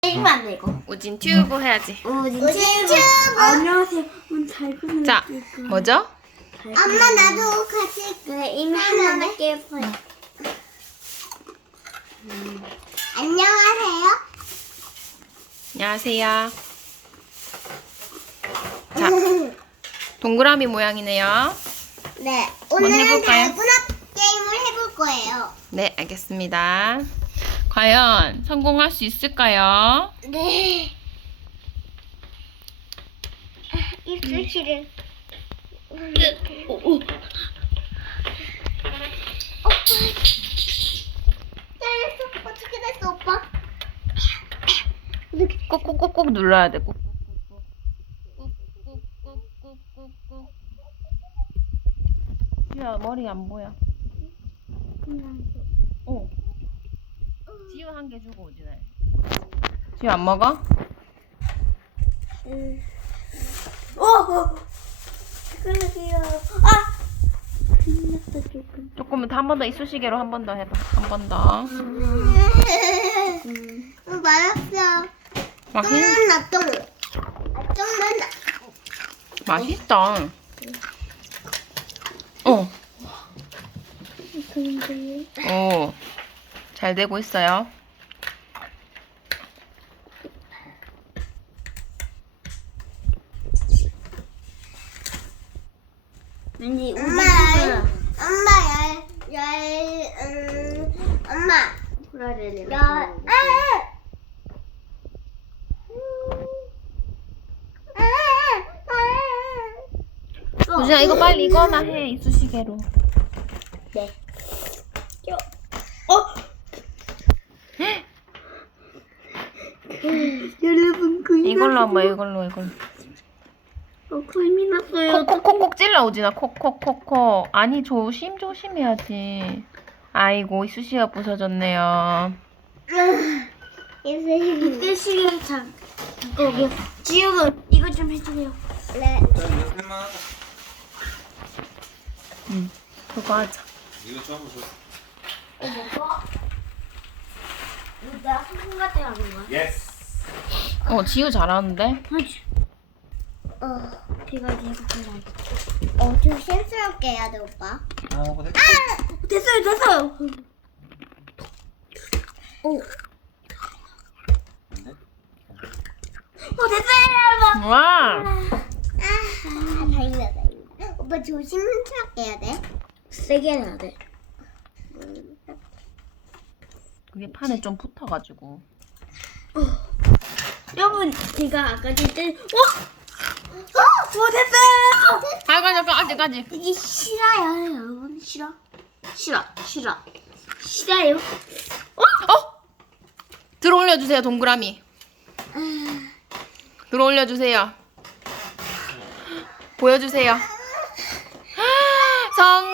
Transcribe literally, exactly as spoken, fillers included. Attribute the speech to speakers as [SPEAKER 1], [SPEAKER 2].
[SPEAKER 1] 이거 안 돼, 이거.
[SPEAKER 2] 우진 튜브 해야지.
[SPEAKER 1] 우진
[SPEAKER 3] 튜브.
[SPEAKER 1] 안녕하세요. 문 잘 끊을게요.
[SPEAKER 2] 자, 뭐죠?
[SPEAKER 3] 엄마 나도 같이
[SPEAKER 1] 네, 이미 하나 할게요.
[SPEAKER 3] 안녕하세요.
[SPEAKER 2] 안녕하세요. 자, 동그라미 모양이네요.
[SPEAKER 3] 네,
[SPEAKER 2] 한번
[SPEAKER 3] 오늘은
[SPEAKER 2] 해볼까요?
[SPEAKER 3] 달고나 게임을 해볼 거예요.
[SPEAKER 2] 네, 알겠습니다. 과연 성공할 수 있을까요?
[SPEAKER 3] 네. 입술치를.
[SPEAKER 1] 오, 오.
[SPEAKER 3] 잘했어. 어떻게 됐어, 오빠?
[SPEAKER 2] 꾹꾹꾹꾹 눌러야 돼. 꾹. 지우야, 머리 안 보여. 오. 지우 한 개 주고 오지네. 지우 안 먹어?
[SPEAKER 3] 음.
[SPEAKER 1] 오, 오. 끊을게요. 아! 큰일 났다, 조금.
[SPEAKER 2] 조금 더 한 번 더 이쑤시개로 한 번 더 해봐. 한 번 더.
[SPEAKER 3] 음, 맛없어.
[SPEAKER 2] 맛있,
[SPEAKER 3] 똥만 나, 똥. 아, 똥만 나.
[SPEAKER 2] 맛있다. 어.
[SPEAKER 1] 그런데
[SPEAKER 2] 오. 잘 되고 있어요.
[SPEAKER 1] 왠지
[SPEAKER 3] 엄마,
[SPEAKER 1] 우진
[SPEAKER 3] 엄마, 열, 열, 음, 엄마,
[SPEAKER 1] 풀어야 되네.
[SPEAKER 3] 열, 아!
[SPEAKER 2] 우진아, 이거 빨리 이거나 해. 이쑤시개로.
[SPEAKER 1] 네. 어? 여러분 그
[SPEAKER 2] 이걸로 한번 이걸로 이걸로.
[SPEAKER 1] 어, 큰일 났어요.
[SPEAKER 2] 콕콕콕콕 찔러 우진아. 콕콕콕콕. 아니 조심 조심해야지. 아이고 이쑤시개가 부서졌네요.
[SPEAKER 1] 이때 시계 참. 여기 지우는 이거 좀 해주세요.
[SPEAKER 3] 네.
[SPEAKER 2] 응. 그거 하자.
[SPEAKER 4] 이거 처음 줘.
[SPEAKER 1] 어 뭐가? 이거 내가 한같이 하는 거야?
[SPEAKER 4] 예스.
[SPEAKER 2] 어 지우 잘하는데.
[SPEAKER 1] 하지.
[SPEAKER 3] 어,
[SPEAKER 1] 제가 이제 해서 한번.
[SPEAKER 3] 어, 조심스럽게 해야 돼, 오빠.
[SPEAKER 4] 아, 그래.
[SPEAKER 1] 됐어요, 됐어요. 오.
[SPEAKER 4] 네?
[SPEAKER 1] 어 됐어요.
[SPEAKER 2] 와.
[SPEAKER 3] 아, 다행이다, 다행이다. 오빠 조심스럽게 해야 돼.
[SPEAKER 1] 세게 해야 돼.
[SPEAKER 2] 그게 판에 좀 붙어가지고.
[SPEAKER 1] 여러분 제가 아까 진짜 와. 어, 뭐 됐어요.
[SPEAKER 2] 아이고 잠깐 아직 아직.
[SPEAKER 1] 이게 싫어요, 여러분. 싫어? 싫어, 싫어. 싫어요?
[SPEAKER 2] 어? 들어 올려주세요 동그라미. 들어 올려주세요. 보여주세요. 성